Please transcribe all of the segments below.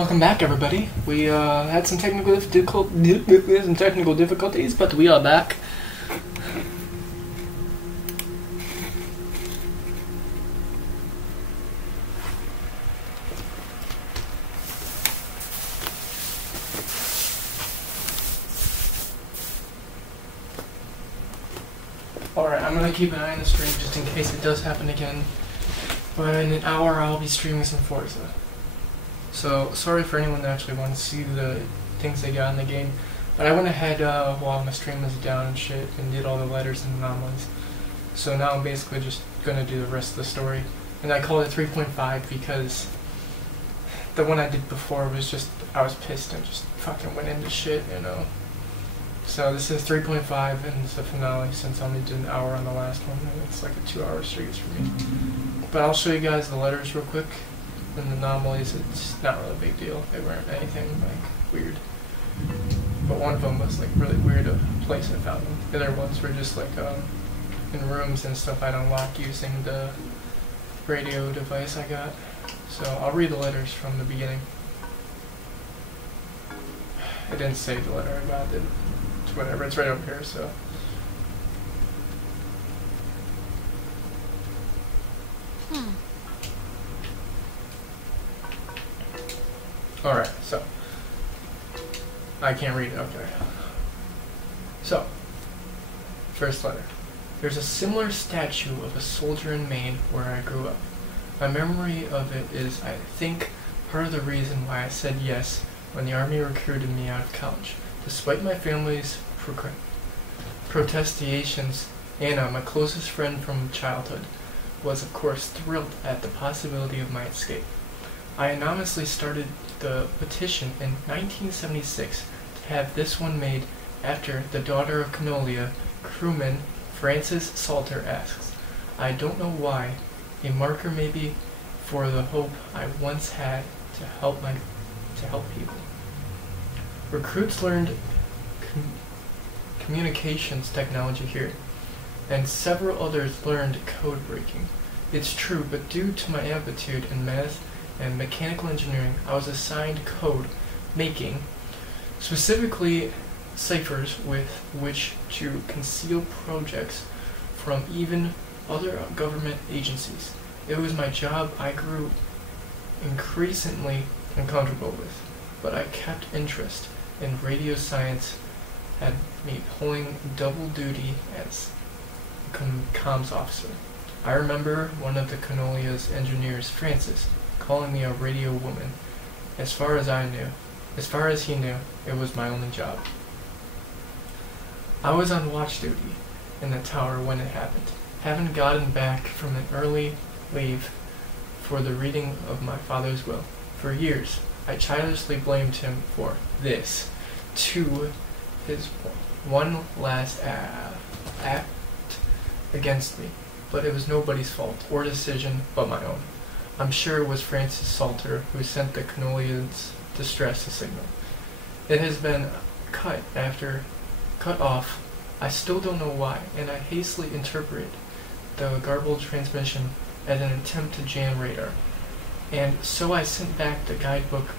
Welcome back, everybody. We had some technical difficulties, but we are back. Alright, I'm gonna keep an eye on the stream just in case it does happen again. But in an hour, I'll be streaming some Forza. So, sorry for anyone that actually wanted to see the things they got in the game. But I went ahead while my stream was down and shit and did all the letters and anomalies. So now I'm basically just gonna do the rest of the story. And I called it 3.5 because the one I did before was just, I was pissed and just fucking went into shit, you know. So this is 3.5 and it's the finale since I only did an hour on the last one. And it's like a 2-hour series for me. But I'll show you guys the letters real quick. And the anomalies, it's not really a big deal. They weren't anything like weird. But one of them was like really weird a place I found them. The other ones were just like in rooms and stuff I'd unlock using the radio device I got. So I'll read the letters from the beginning. I didn't save the letter I got, did it? It's whatever, it's right over here, so. Alright, so. I can't read it, okay. So, first letter. There's a similar statue of a soldier in Maine where I grew up. My memory of it is, I think, part of the reason why I said yes when the Army recruited me out of college. Despite my family's protestations, Anna, my closest friend from childhood, was of course thrilled at the possibility of my escape. I anonymously started the petition in 1976 to have this one made after the daughter of Canolia, crewman Francis Salter asks. I don't know why, a marker maybe for the hope I once had to help people. Recruits learned communications technology here, and several others learned code breaking. It's true, but due to my aptitude in math and mechanical engineering, I was assigned code making, specifically ciphers with which to conceal projects from even other government agencies. It was my job I grew increasingly uncomfortable with, but I kept interest in radio science, had me pulling double duty as a comms officer. I remember one of the Canolia's engineers, Francis, calling me a radio woman. As far as he knew, it was my only job. I was on watch duty in the tower when it happened. Haven't gotten back from an early leave for the reading of my father's will. For years, I childishly blamed him for this, to his one last act against me. But it was nobody's fault or decision but my own. I'm sure it was Francis Salter who sent the Canolians distress signal. It has been cut off. I still don't know why, and I hastily interpret the garbled transmission as an attempt to jam radar. And so I sent back the guidebook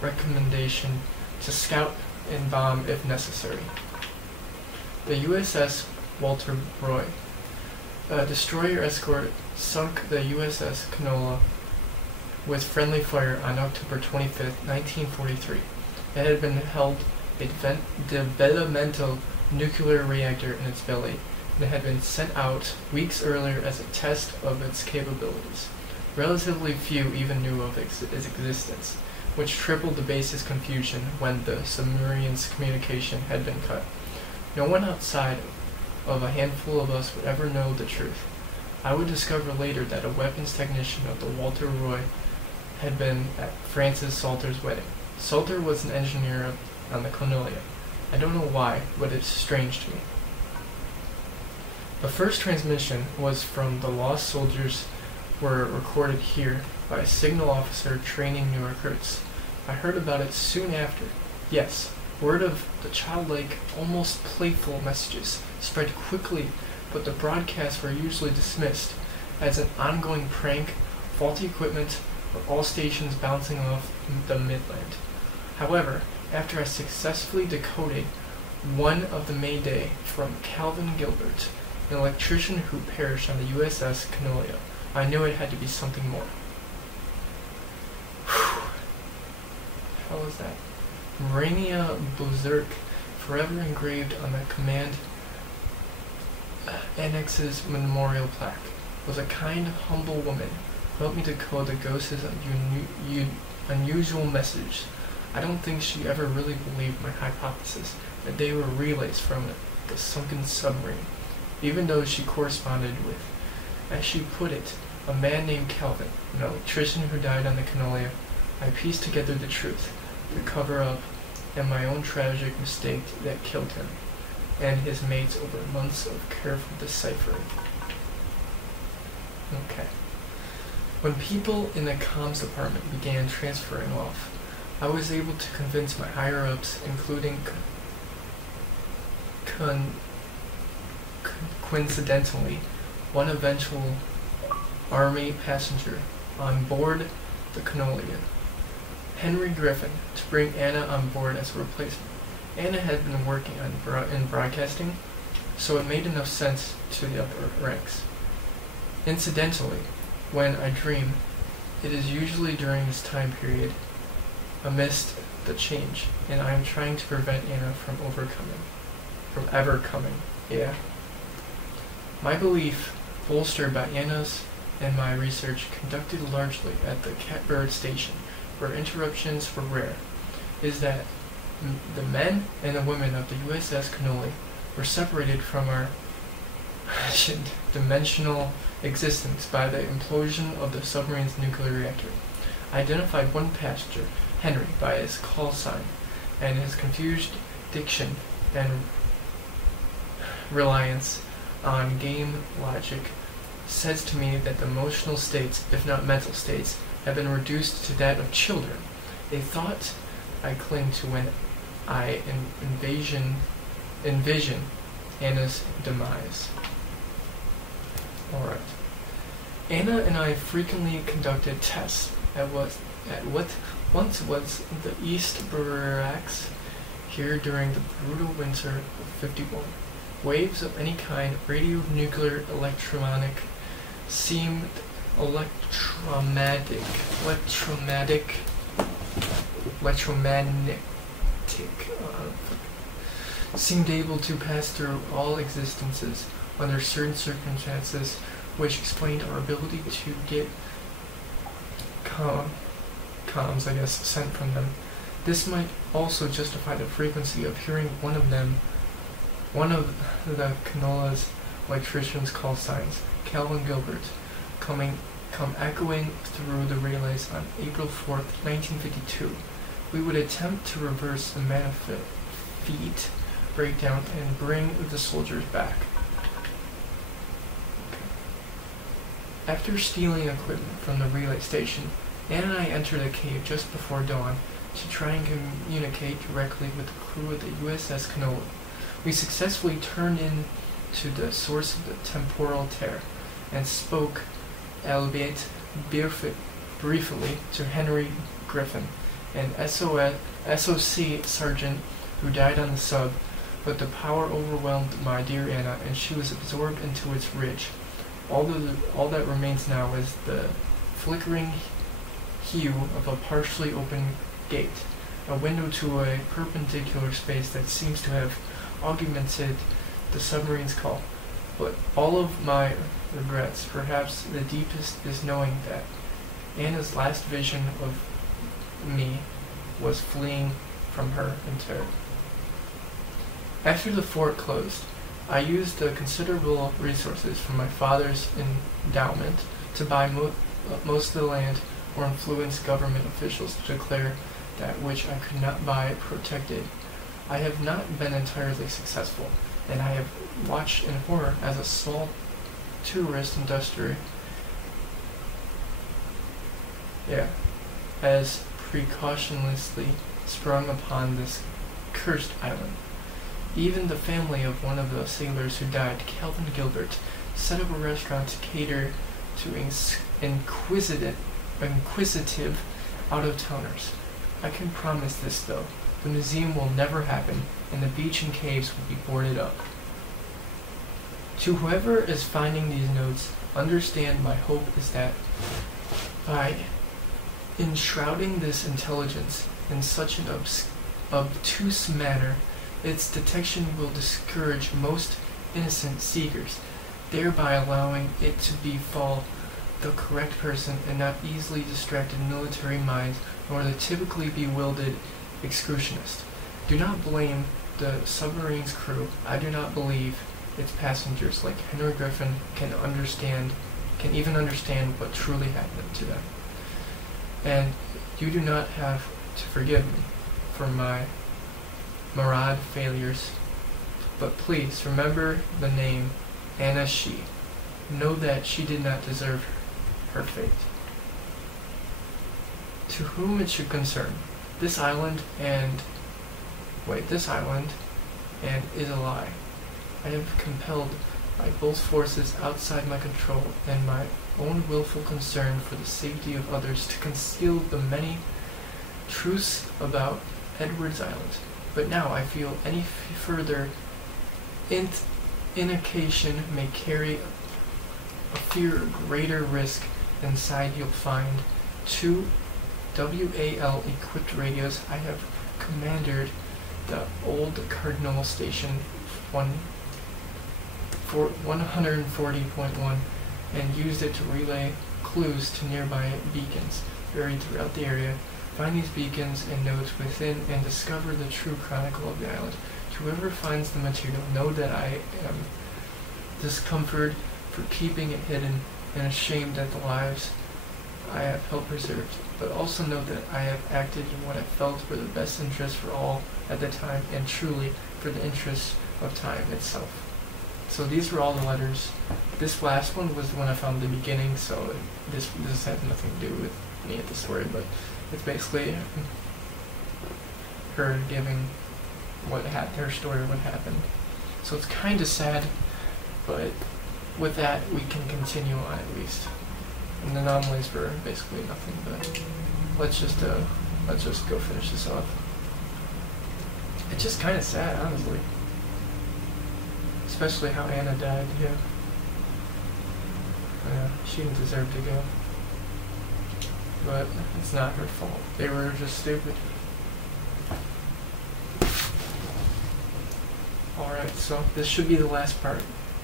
recommendation to scout and bomb if necessary. The USS Walter Roy, a destroyer escort, sunk the USS Canola with friendly fire on October 25th, 1943. It had been held a developmental nuclear reactor in its belly, and it had been sent out weeks earlier as a test of its capabilities. Relatively few even knew of its existence, which tripled the base's confusion when the submarine's communication had been cut. No one outside of a handful of us would ever know the truth. I would discover later that a weapons technician of the Walter Roy had been at Francis Salter's wedding. Salter was an engineer on the Canolia. I don't know why, but it's strange to me. The first transmission was from the lost soldiers were recorded here by a signal officer training new recruits. I heard about it soon after. Yes, word of the childlike, almost playful messages spread quickly, but the broadcasts were usually dismissed as an ongoing prank, faulty equipment, with all stations bouncing off the Midland. However, after I successfully decoded one of the Mayday from Calvin Gilbert, an electrician who perished on the USS Canolia, I knew it had to be something more. How was that? Marania Berserk, forever engraved on the command annex's memorial plaque, was a kind, humble woman who helped me decode the ghost's unusual message. I don't think she ever really believed my hypothesis that they were relays from the sunken submarine, even though she corresponded with, as she put it, a man named Calvin, an electrician who died on the Canolia. I pieced together the truth, the cover-up, and my own tragic mistake that killed him and his mates over months of careful deciphering. Okay. When people in the comms department began transferring off, I was able to convince my higher-ups, including coincidentally, one eventual Army passenger on board the Canolia, Henry Griffin, to bring Anna on board as a replacement. Anna had been working in broadcasting, so it made enough sense to the upper ranks. Incidentally, when I dream, it is usually during this time period, amidst the change, and I am trying to prevent Anna from ever coming. Yeah. My belief, bolstered by Anna's and my research conducted largely at the Catbird station, where interruptions were rare, is that the men and the women of the USS Canolia were separated from our dimensional existence by the implosion of the submarine's nuclear reactor. I identified one passenger, Henry, by his call sign, and his confused diction and reliance on game logic says to me that the emotional states, if not mental states, have been reduced to that of children, a thought I cling to when I envision Anna's demise. Alright. Anna and I frequently conducted tests at what once was the East Barracks here during the brutal winter of '51. Waves of any kind, radio, nuclear, electromagnetic, seemed electromagnetic, seemed able to pass through all existences under certain circumstances, which explained our ability to get comms, I guess, sent from them. This might also justify the frequency of hearing one of the Canola's electrician's call signs, Calvin Gilbert, come echoing through the relays on April 4th, 1952. We would attempt to reverse the feet breakdown and bring the soldiers back. After stealing equipment from the relay station, Anne and I entered a cave just before dawn to try and communicate directly with the crew of the USS Canola. We successfully turned in to the source of the temporal tear and spoke, albeit briefly, to Henry Griffin, an SOC sergeant who died on the sub, but the power overwhelmed my dear Anna, and she was absorbed into its ridge. All that remains now is the flickering hue of a partially open gate, a window to a perpendicular space that seems to have augmented the submarine's call. But all of my regrets, perhaps the deepest, is knowing that Anna's last vision of me was fleeing from her in terror. After the fort closed, I used the considerable resources from my father's endowment to buy most of the land or influence government officials to declare that which I could not buy protected. I have not been entirely successful, and I have watched in horror as a small tourist industry has precautionlessly sprung upon this cursed island. Even the family of one of the sailors who died, Calvin Gilbert, set up a restaurant to cater to inquisitive out-of-towners. I can promise this though, the museum will never happen, and the beach and caves will be boarded up. To whoever is finding these notes, understand my hope is that by enshrouding this intelligence in such an obtuse manner, its detection will discourage most innocent seekers, thereby allowing it to befall the correct person and not easily distracted military minds nor the typically bewildered excursionist. Do not blame the submarine's crew. I do not believe its passengers, like Henry Griffin, can even understand what truly happened to them. And you do not have to forgive me for my maraude failures, but please remember the name Anna She. Know that she did not deserve her fate. To whom it should concern, this island is a lie. I am compelled by both forces outside my control and my own willful concern for the safety of others to conceal the many truths about Edwards Island. But now I feel any further indication may carry a fear greater risk. Inside you'll find 2 WAL equipped radios. I have commandeered the old Cardinal Station 140.1 and used it to relay clues to nearby beacons buried throughout the area. Find these beacons and notes within and discover the true chronicle of the island. To whoever finds the material, know that I am discomforted for keeping it hidden and ashamed at the lives I have helped preserve. But also know that I have acted in what I felt were the best interests for all at the time, and truly for the interests of time itself. So these were all the letters. This last one was the one I found at the beginning, so this has nothing to do with me at the story, but it's basically her giving her story, what happened. So it's kind of sad, but with that we can continue on at least. And the anomalies were basically nothing, but let's just go finish this off. It's just kind of sad, honestly. Especially how Anna died, yeah. She didn't deserve to go. But it's not her fault. They were just stupid. Alright, so this should be the last part.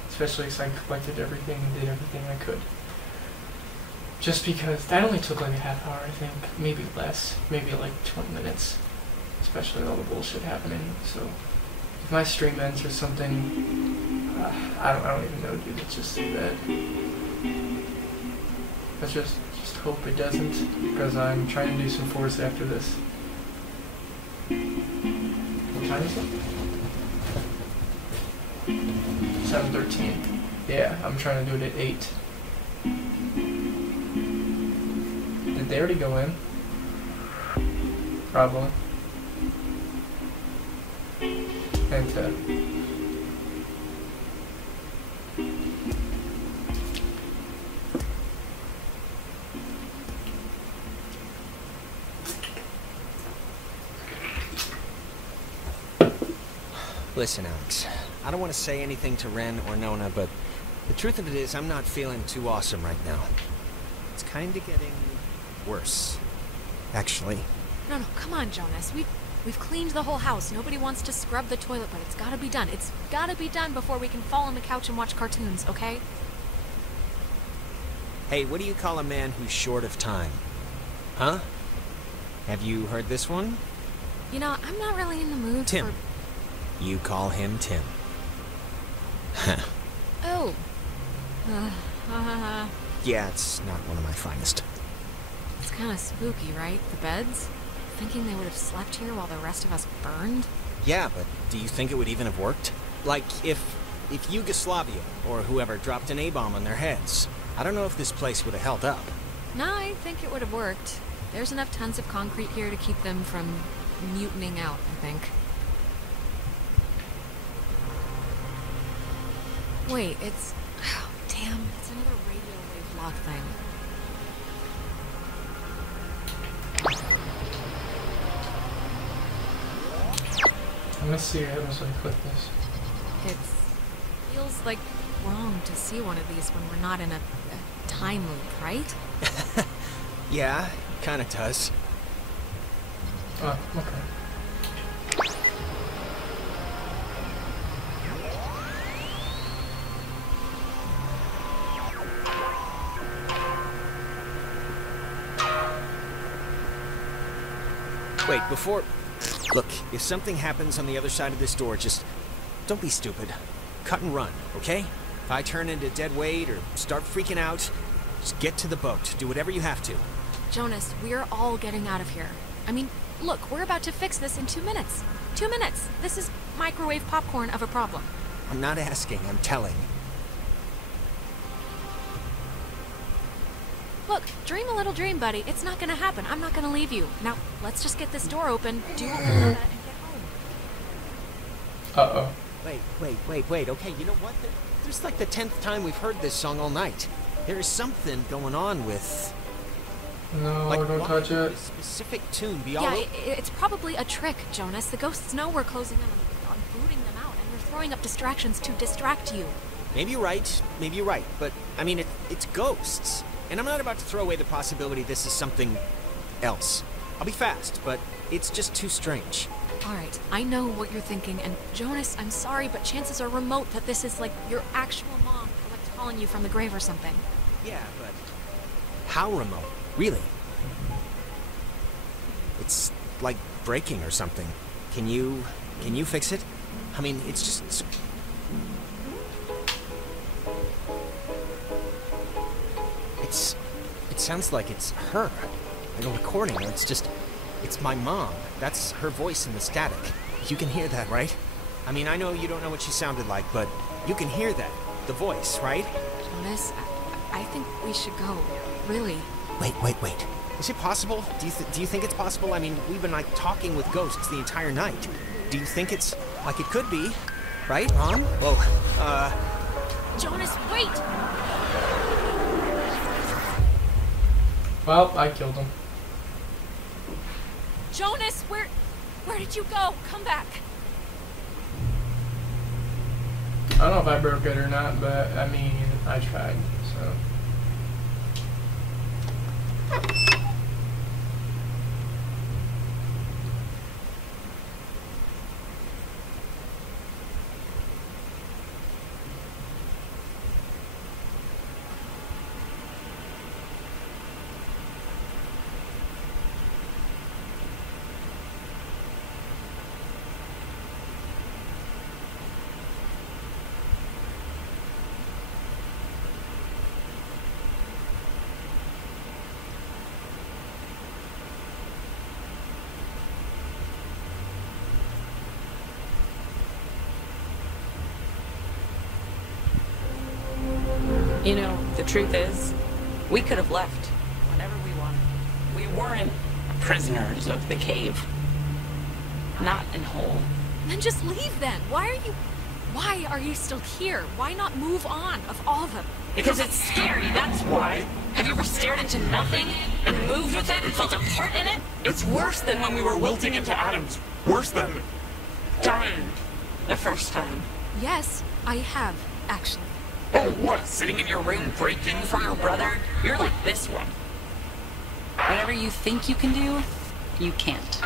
Especially because I collected everything and did everything I could. Just because that only took like a half hour, I think. Maybe less. Maybe like 20 minutes. Especially with all the bullshit happening. So if my stream ends or something, I don't even know, dude. Let's just say that. Let's just hope it doesn't, because I'm trying to do some force after this. What time is it? 7:13. Yeah, I'm trying to do it at 8. Did they already go in? Probably. And Listen, Alex, I don't want to say anything to Ren or Nona, but the truth of it is I'm not feeling too awesome right now. It's kind of getting worse, actually. No, come on, Jonas. We've cleaned the whole house. Nobody wants to scrub the toilet, but it's gotta be done. It's gotta be done before we can fall on the couch and watch cartoons, okay? Hey, what do you call a man who's short of time? Huh? Have you heard this one? You know, I'm not really in the mood Tim. for... You call him Tim. Oh. Yeah, it's not one of my finest. It's kind of spooky, right? The beds? Thinking they would have slept here while the rest of us burned? Yeah, but do you think it would even have worked? Like, if Yugoslavia or whoever dropped an A-bomb on their heads, I don't know if this place would have held up. No, I think it would have worked. There's enough tons of concrete here to keep them from mutinying out, I think. Wait, it's... Oh, damn, it's another radio wave lock thing. me see what happens when I click this. It feels like wrong to see one of these when we're not in a time loop, right? Yeah, kinda does. Oh, okay. Wait, before... Look, if something happens on the other side of this door, just... don't be stupid. Cut and run, okay? If I turn into dead weight or start freaking out, just get to the boat. Do whatever you have to. Jonas, we're all getting out of here. I mean, look, we're about to fix this in 2 minutes. 2 minutes. This is microwave popcorn of a problem. I'm not asking, I'm telling. Look, dream a little dream, buddy. It's not gonna happen. I'm not gonna leave you. Now, let's just get this door open, do what we gotta, and get home. Uh-oh. Wait. Okay, you know what? This is like the 10th time we've heard this song all night. There is something going on with... No, like, don't touch it. This specific tune be all Yeah, over... it's probably a trick, Jonas. The ghosts know we're closing in on booting them out, and we're throwing up distractions to distract you. Maybe you're right, but, I mean, it's ghosts. And I'm not about to throw away the possibility this is something else. I'll be fast, but it's just too strange. Alright, I know what you're thinking, and Jonas, I'm sorry, but chances are remote that this is like your actual mom, like calling you from the grave or something. Yeah, but how remote? Really? It's like breaking or something. Can you fix it? I mean, it's just... It sounds like it's her. Like a recording, or it's my mom. That's her voice in the static. You can hear that, right? I mean, I know you don't know what she sounded like, but you can hear that. The voice, right? Jonas, I think we should go. Really. Wait. Is it possible? Do you think it's possible? I mean, we've been like talking with ghosts the entire night. Do you think it's like it could be? Right, Mom? Well, Jonas, wait! Well, I killed him. Jonas, where did you go? Come back. I don't know if I broke it or not, but I mean, I tried, so. You know, the truth is, we could have left whenever we wanted. We weren't prisoners of the cave. Not in whole. Then just leave then. Why are you still here? Why not move on of all of them? Because it's scary, that's why. Have you ever stared into nothing and moved with it and felt a part in it? It's worse than when we were wilting into atoms. Worse than dying the first time. Yes, I have, actually. Oh, what? Sitting in your room breaking for your brother? You're like this one. Whatever you think you can do, you can't.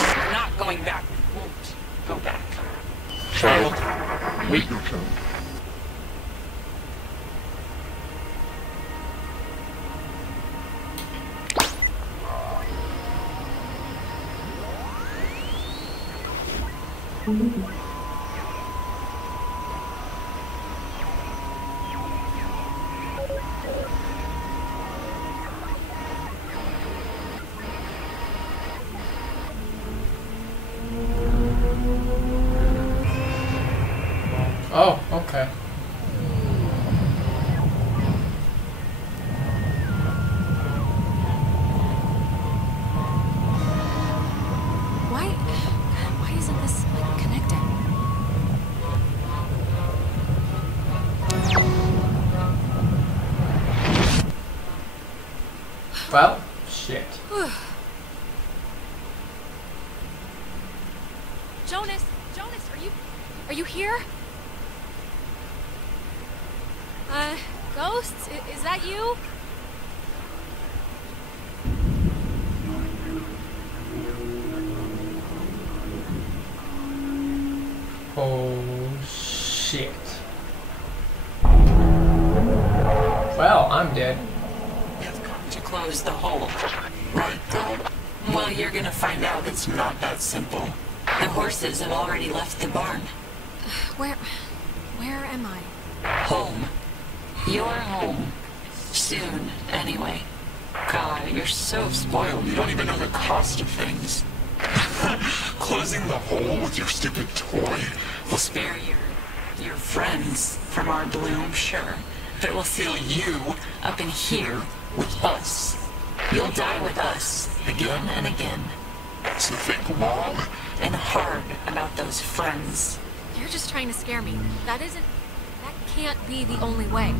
You're not going back. You won't go back. Child, wait your turn. Oh, okay. Why isn't this, like, connecting? Well, shit. Jonas, are you here? Ghosts? Is that you? Oh, shit. Well, I'm dead. You've come to close the hole. Right, Dad? Well, you're gonna find out it's not that simple. The horses have already left the barn. Where am I? Home. You're home. Soon, anyway. God, you're so spoiled. You don't even know the cost of things. Closing the hole with your stupid toy will spare your friends from our bloom, sure. But it will seal you up in here with us. You'll die with us again and again. So think long and hard about those friends. You're just trying to scare me. That can't be the only way.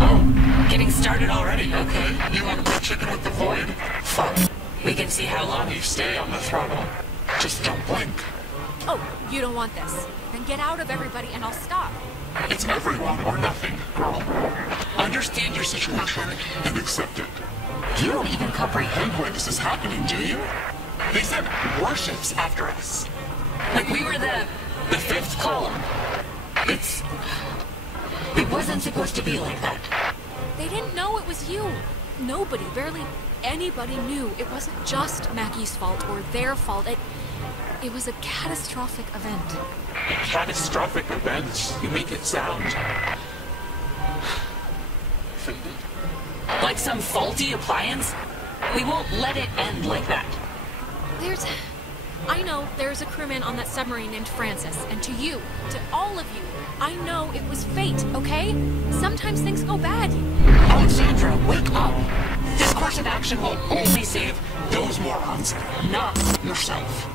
Oh, getting started already, okay. You want to play chicken with the void? Fine. We can see how long you stay on the throttle. Just don't blink. Oh, you don't want this. Then get out of everybody and I'll stop. It's everyone or nothing, girl. Understand your situation and accept it. You don't even comprehend why this is happening, do you? They sent warships after us. Like we were the fifth column. It wasn't supposed to be like that. They didn't know it was you. Nobody, barely anybody knew. It wasn't just Maggie's fault or their fault. It was a catastrophic event. Catastrophic events? You make it sound... Like some faulty appliance? We won't let it end like that. I know there's a crewman on that submarine named Francis, and to you, to all of you, I know it was fate, okay? Sometimes things go bad. Alexandra, wake up! This course of action will only save those morons, not yourself.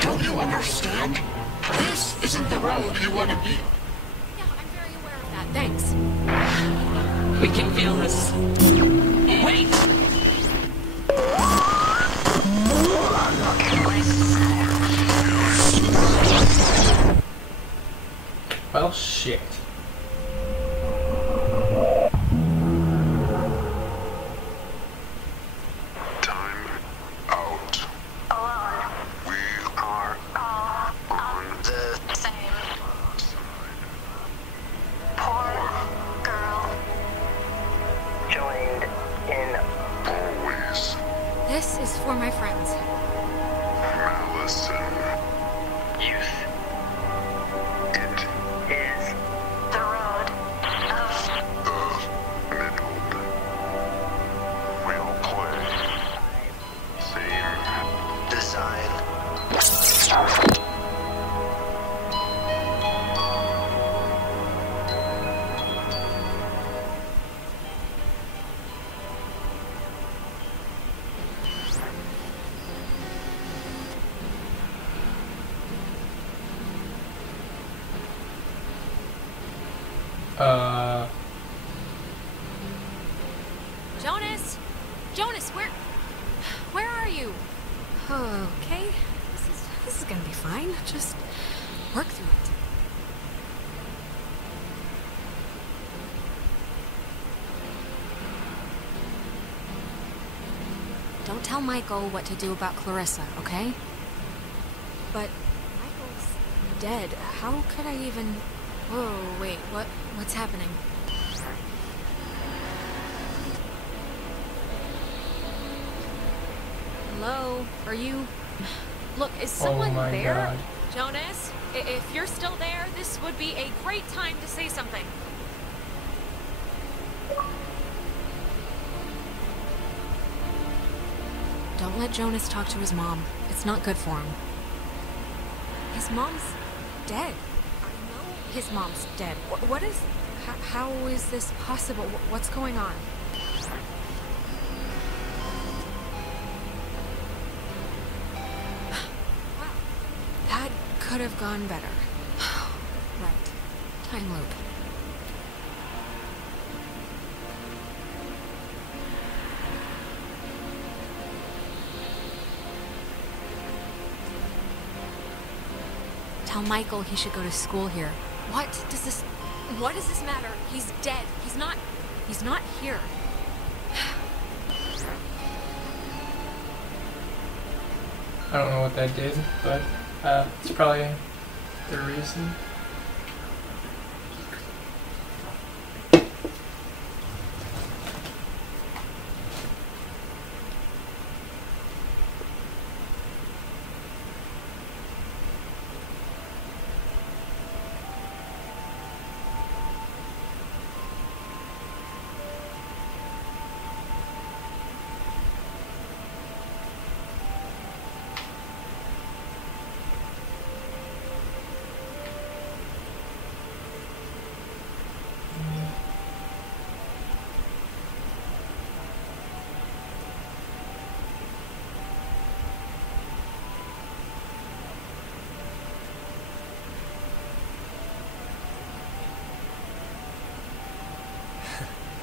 Don't you understand? This isn't the road you want to be. Yeah, I'm very aware of that, thanks. We can feel this. Wait! Well, shit. Time out. Alone. We are All on the same. Poor girl. Joined in always This is for my friends. malice and youth. It is the road of the middle. We all play. Same design. Jonas, where are you? Okay, this is gonna be fine. Just work through it. Don't tell Michael what to do about Clarissa, okay? But Michael's dead. How could I even... Whoa, wait, what's happening? Hello? Are you... Look, is someone my there? God. Jonas, if you're still there, this would be a great time to say something. Don't let Jonas talk to his mom. It's not good for him. His mom's dead. I know his mom's dead. What is... How is this possible? What's going on? Wow. That could have gone better. Right. Time loop. tell Michael he should go to school here. What does this matter? He's dead. He's not here. I don't know what that did, but it's probably the reason.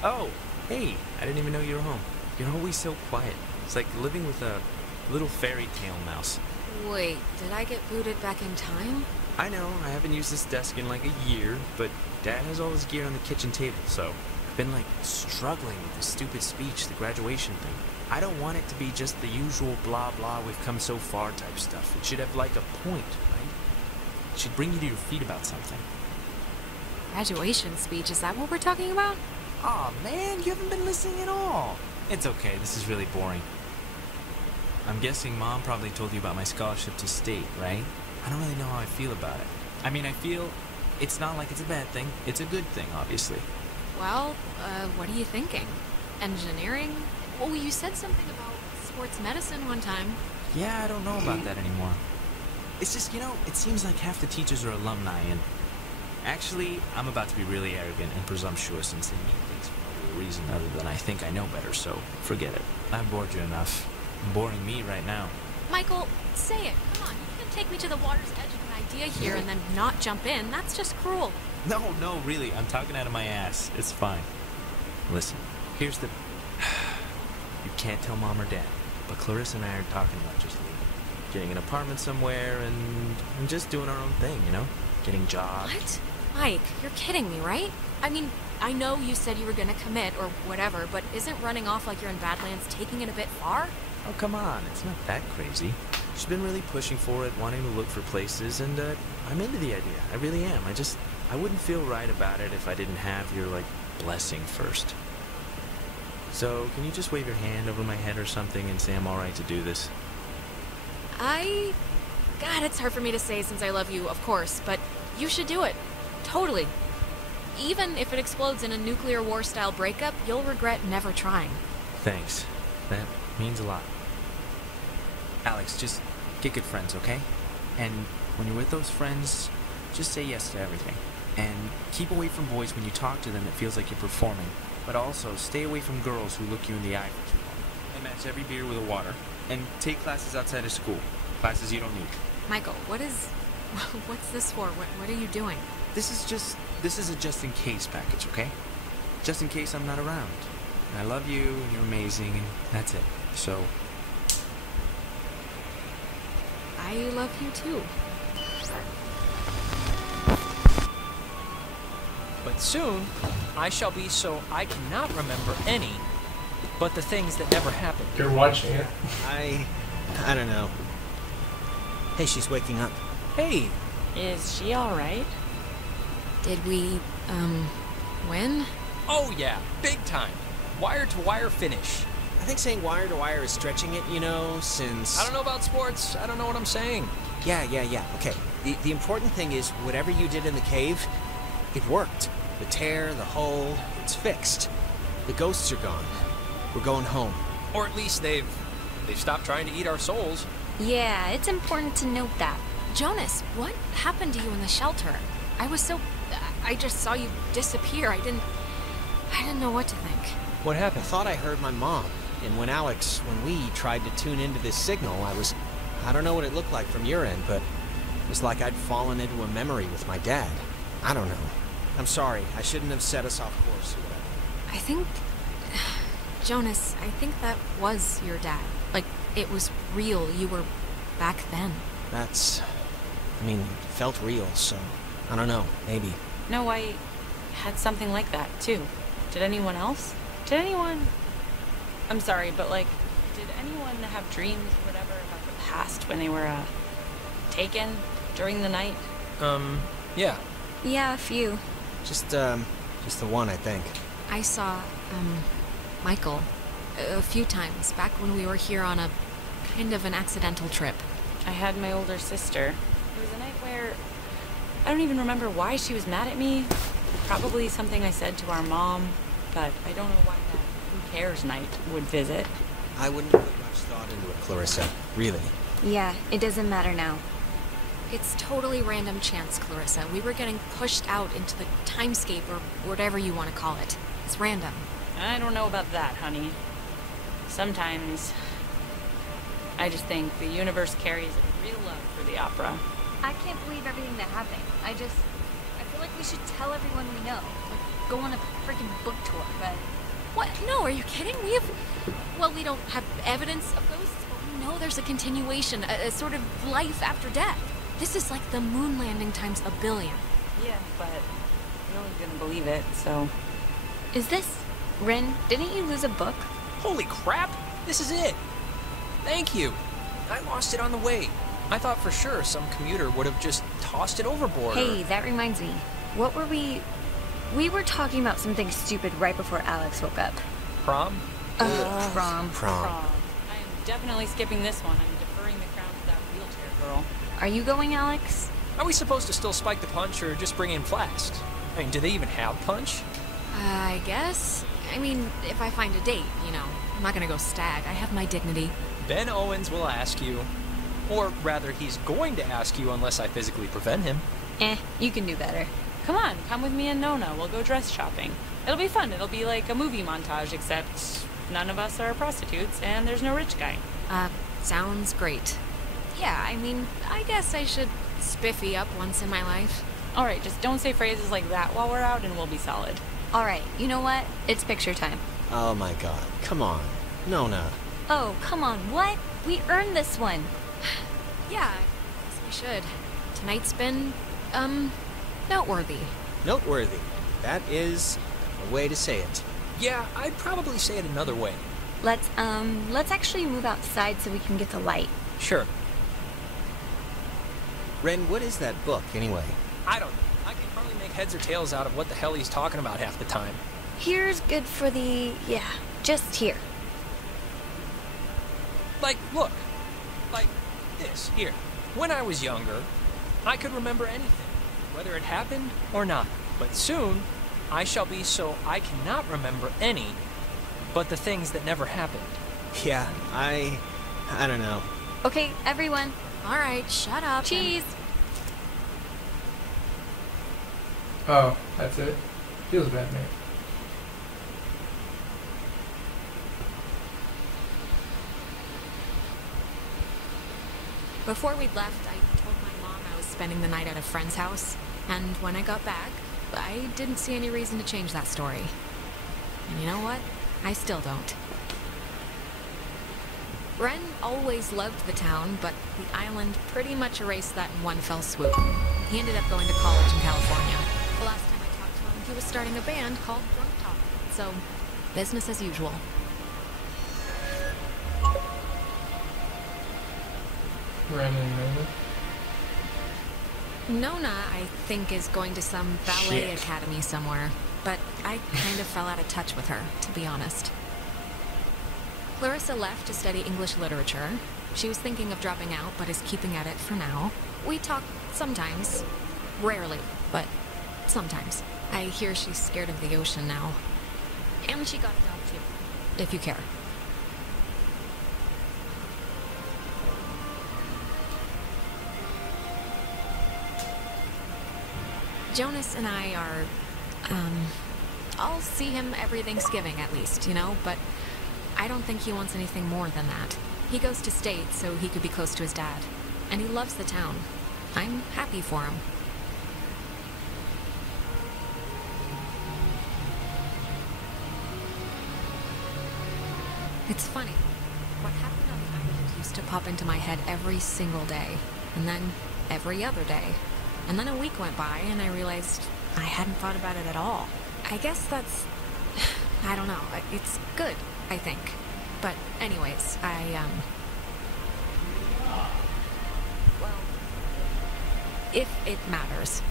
Oh, hey, I didn't even know you were home. You're always so quiet. It's like living with a little fairy tale mouse. Wait, did I get booted back in time? I know, I haven't used this desk in like a year, but Dad has all his gear on the kitchen table, so I've been like struggling with the stupid speech, the graduation thing. I don't want it to be just the usual blah blah we've come so far type stuff. It should have like a point, right? It should bring you to your feet about something. Graduation speech, is that what we're talking about? Aw, man, you haven't been listening at all. It's okay, this is really boring. I'm guessing Mom probably told you about my scholarship to state, right? I don't really know how I feel about it. I mean, I feel it's not like it's a bad thing. It's a good thing, obviously. Well, what are you thinking? Engineering? Oh, you said something about sports medicine one time. Yeah, I don't know about that anymore. It's just, you know, it seems like half the teachers are alumni, and actually, I'm about to be really arrogant and presumptuous and say mean things for no reason other than I think I know better, so forget it. I've bored you enough. I'm boring me right now. Michael, say it. Come on, you can't take me to the water's edge of an idea here and then not jump in. That's just cruel. No, really, I'm talking out of my ass. It's fine. Listen, here's the... You can't tell Mom or Dad, but Clarissa and I are talking about just leaving. Getting an apartment somewhere and just doing our own thing, you know? Getting jobs. What? Mike, you're kidding me, right? I mean, I know you said you were gonna commit or whatever, but isn't running off like you're in Badlands taking it a bit far? Oh, come on, it's not that crazy. She's been really pushing for it, wanting to look for places, and I'm into the idea. I really am. I wouldn't feel right about it if I didn't have your, like, blessing first. So, can you just wave your hand over my head or something and say I'm alright to do this? God, it's hard for me to say since I love you, of course, but you should do it. Totally. Even if it explodes in a nuclear war-style breakup, you'll regret never trying. Thanks. That means a lot. Alex, just get good friends, okay? And when you're with those friends, just say yes to everything. And keep away from boys when you talk to them that feels like you're performing. But also, stay away from girls who look you in the eye for too long. And match every beer with a water. And take classes outside of school. Classes you don't need. Michael, what's this for? What are you doing? This is a just-in-case package, okay? Just in case I'm not around. And I love you, and you're amazing, and that's it. So... I love you too. But soon, I shall be so I cannot remember any but the things that never happened. You're watching it. I don't know. Hey, she's waking up. Hey, Is she alright? Did we, win? oh yeah, big time. Wire-to-wire finish. I think saying wire to wire is stretching it, you know, since... I don't know about sports. I don't know what I'm saying. Yeah, okay. The important thing is, whatever you did in the cave, it worked. The tear, the hole, it's fixed. The ghosts are gone. We're going home. Or at least they've stopped trying to eat our souls. Yeah, it's important to note that. Jonas, what happened to you in the shelter? I just saw you disappear. I didn't know what to think. What I happened? thought I heard my mom, and when we tried to tune into this signal, I don't know what it looked like from your end, but it was like I'd fallen into a memory with my dad. I don't know. I'm sorry, I shouldn't have set us off course or whatever. I think... Jonas, I think that was your dad. Like, it was real. You were back then. That's I mean, it felt real, so I don't know, maybe. No, I had something like that, too. Did anyone else? I'm sorry, but like, did anyone have dreams, whatever, about the past when they were, taken during the night? Yeah. Yeah, a few. Just the one, I think. I saw, Michael a few times back when we were here on a kind of an accidental trip. I had my older sister. It was a night where I don't even remember why she was mad at me. Probably something I said to our mom, but I don't know why that who cares night would visit. I wouldn't put much thought into it, Clarissa. Really. Yeah, it doesn't matter now. It's totally random chance, Clarissa. We were getting pushed out into the timescape, or whatever you want to call it. It's random. I don't know about that, honey. Sometimes I just think the universe carries a real love for the opera. I can't believe everything that happened. I feel like we should tell everyone we know. Like, go on a freaking book tour, but... What? No, are you kidding? We don't have evidence of ghosts, but we know there's a continuation, a sort of life after death. This is like the moon landing times a billion. Yeah, but no one's gonna believe it, so... Is this... Rin, didn't you lose a book? Holy crap! This is it! Thank you! I lost it on the way. I thought for sure some commuter would have just tossed it overboard. Hey, that reminds me. What were we... We were talking about something stupid right before Alex woke up. Prom? Prom. I am definitely skipping this one. I'm deferring the crown to that wheelchair girl. Are you going, Alex? Are we supposed to still spike the punch or just bring in flasks? I mean, do they even have punch? I guess. I mean, if I find a date, you know. I'm not gonna go stag. I have my dignity. Ben Owens will ask you. Or rather, he's going to ask you unless I physically prevent him. You can do better. Come on, come with me and Nona. We'll go dress shopping. It'll be fun. It'll be like a movie montage, except none of us are prostitutes and there's no rich guy. Sounds great. Yeah, I mean, I guess I should spiffy up once in my life. Alright, just don't say phrases like that while we're out and we'll be solid. Alright, you know what? It's picture time. Oh my god, come on. Nona. Oh, come on, what? We earned this one. Yeah, I guess we should. Tonight's been, noteworthy. Noteworthy. That is a way to say it. Yeah, I'd probably say it another way. Let's actually move outside so we can get the light. Sure. Ren, what is that book, anyway? I don't know. I can probably make heads or tails out of what the hell he's talking about half the time. Here's good for the... yeah, just here. Like, look. Like this, here. When I was younger, I could remember anything, whether it happened or not. But soon, I shall be so I cannot remember any, but the things that never happened. Yeah, I don't know. Okay, everyone. Alright, shut up. Cheese! Oh, that's it? Feels bad, mate. Before we'd left, I told my mom I was spending the night at a friend's house, and when I got back, I didn't see any reason to change that story. And you know what? I still don't. Ren always loved the town, but the island pretty much erased that in one fell swoop. He ended up going to college in California. The last time I talked to him, he was starting a band called Drunk Talk. So, business as usual. Ren and Nona? Nona, I think, is going to some ballet Shit. academy somewhere, but I kind of fell out of touch with her, to be honest. Clarissa left to study English literature. She was thinking of dropping out, but is keeping at it for now. We talk sometimes. Rarely, but sometimes. I hear she's scared of the ocean now. And she got a dog, too, if you care. Jonas and I are, I'll see him every Thanksgiving at least, you know, but I don't think he wants anything more than that. He goes to state so he could be close to his dad, and he loves the town. I'm happy for him. It's funny. What happened on the island used to pop into my head every single day, and then every other day. And then a week went by and I realized I hadn't thought about it at all. I guess that's... I don't know. It's good, I think. But anyways, well, if it matters.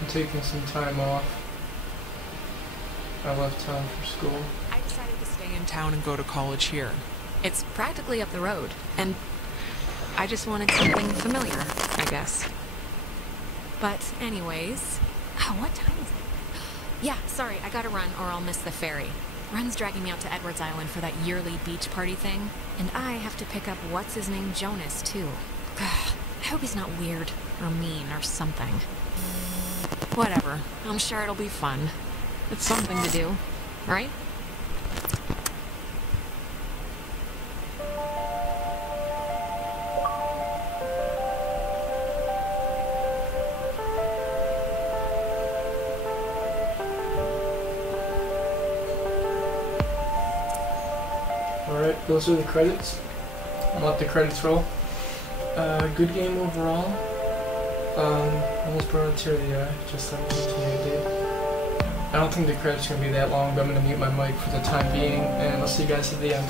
I'm taking some time off. I left town for school. I decided to stay in town and go to college here. It's practically up the road, and I just wanted something familiar, I guess. But anyways, what time is it? Yeah, sorry, I gotta run or I'll miss the ferry. Ren's dragging me out to Edwards Island for that yearly beach party thing, and I have to pick up what's-his-name Jonas, too. I hope he's not weird or mean or something. Whatever, I'm sure it'll be fun. It's something to do, right? Alright, those are the credits. I'll let the credits roll. Good game overall. Almost brought a tear to the eye, just like GTA did. I don't think the credits are going to be that long, but I'm going to mute my mic for the time being, and I'll see you guys at the end.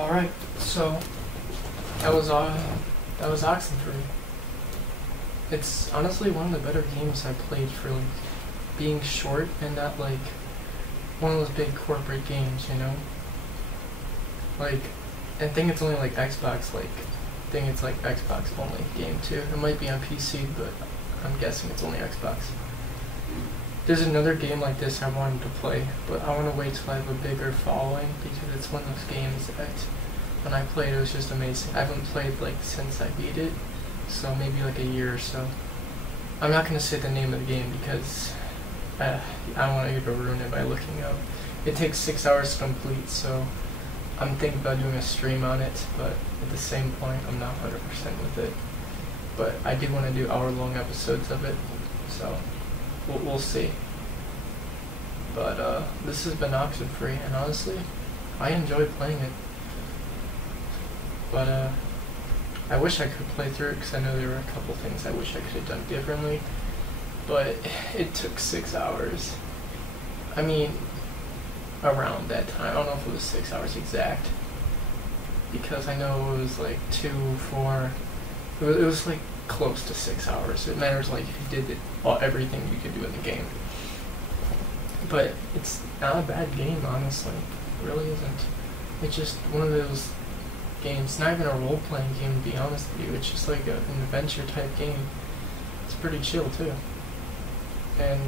Alright, so that was Oxenfree. It's honestly one of the better games I played for like being short and not like one of those big corporate games, you know? Like, I think it's only like Xbox, like, I think it's like Xbox only game too. It might be on PC, but I'm guessing it's only Xbox. There's another game like this I wanted to play, but I want to wait till I have a bigger following because it's one of those games that when I played it was just amazing. I haven't played like since I beat it, so maybe like a year or so. I'm not going to say the name of the game because I don't want you to ruin it by looking up. It takes 6 hours to complete, so I'm thinking about doing a stream on it, but at the same point I'm not 100% with it. But I do want to do hour-long episodes of it, so we'll see. But this has been Oxenfree, and honestly, I enjoy playing it. But I wish I could play through it because I know there were a couple things I wish I could have done differently. But it took 6 hours. I mean, around that time. I don't know if it was 6 hours exact, because I know it was like 2, 4. It was like close to 6 hours. It matters like if you did everything you could do in the game. But it's not a bad game, honestly. It really isn't. It's just one of those games. Not even a role-playing game, to be honest with you. It's just like an adventure type game. It's pretty chill too, and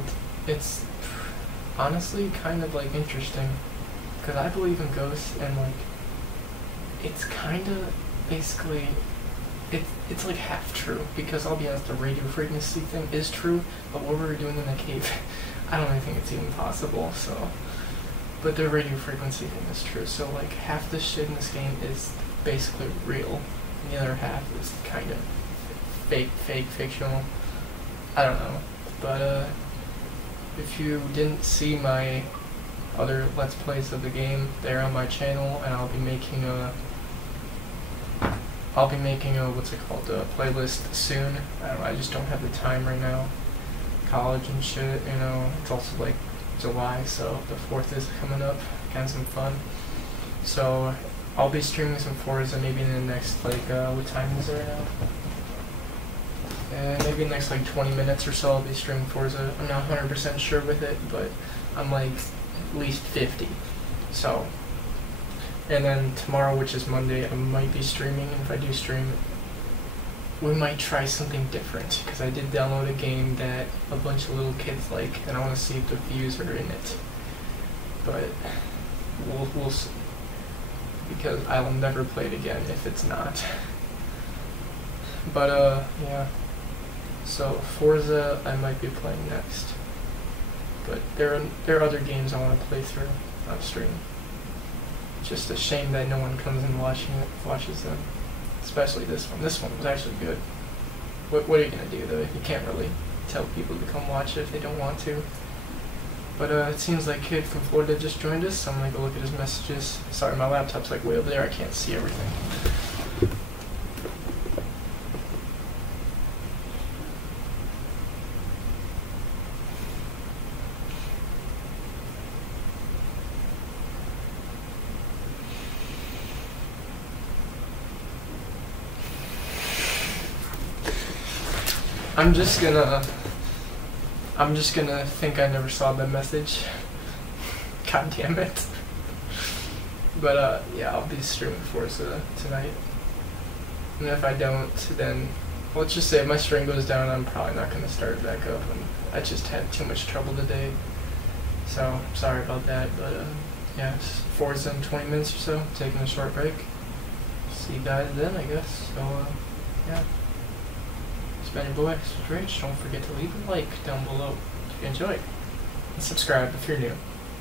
it's honestly kind of like interesting because I believe in ghosts, and like it's kind of basically it's like half true, because I'll be honest, the radio frequency thing is true, but what we were doing in the cave, I don't even think it's even possible. So, but the radio frequency thing is true, so like half the shit in this game is basically real, and the other half is kind of fake fictional. I don't know, but if you didn't see my other Let's Plays of the game, they're on my channel, and I'll be making a what's it called, a playlist soon. I don't know, I just don't have the time right now. College and shit, you know. It's also like July, so the 4th is coming up. Got some fun. So I'll be streaming some Forza maybe in the next like what time is it right now? Maybe in the next like 20 minutes or so I'll be streaming Forza. I'm not 100% sure with it, but I'm like at least 50. So, and then tomorrow, which is Monday, I might be streaming, and if I do stream, we might try something different, because I did download a game that a bunch of little kids like, and I want to see if the views are in it. But we'll see, because I will never play it again if it's not. But yeah. So Forza I might be playing next, but there are other games I want to play through on stream. Just a shame that no one comes and watches them, especially this one. This one was actually good. What are you gonna do though? You can't really tell people to come watch it if they don't want to. But it seems like Kid from Florida just joined us, so I'm gonna go look at his messages. Sorry, my laptop's like way over there. I can't see everything. I'm just gonna think I never saw the message. God damn it. But yeah, I'll be streaming Forza tonight. And if I don't, then let's just say if my stream goes down, I'm probably not gonna start it back up. And I just had too much trouble today. So sorry about that, but yeah, Forza in 20 minutes or so, taking a short break. See you guys then, I guess. So yeah. Been your boy, Rich. Don't forget to leave a like down below if you enjoyed, and subscribe if you're new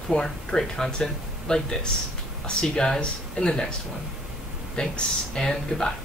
for great content like this. I'll see you guys in the next one. Thanks and goodbye.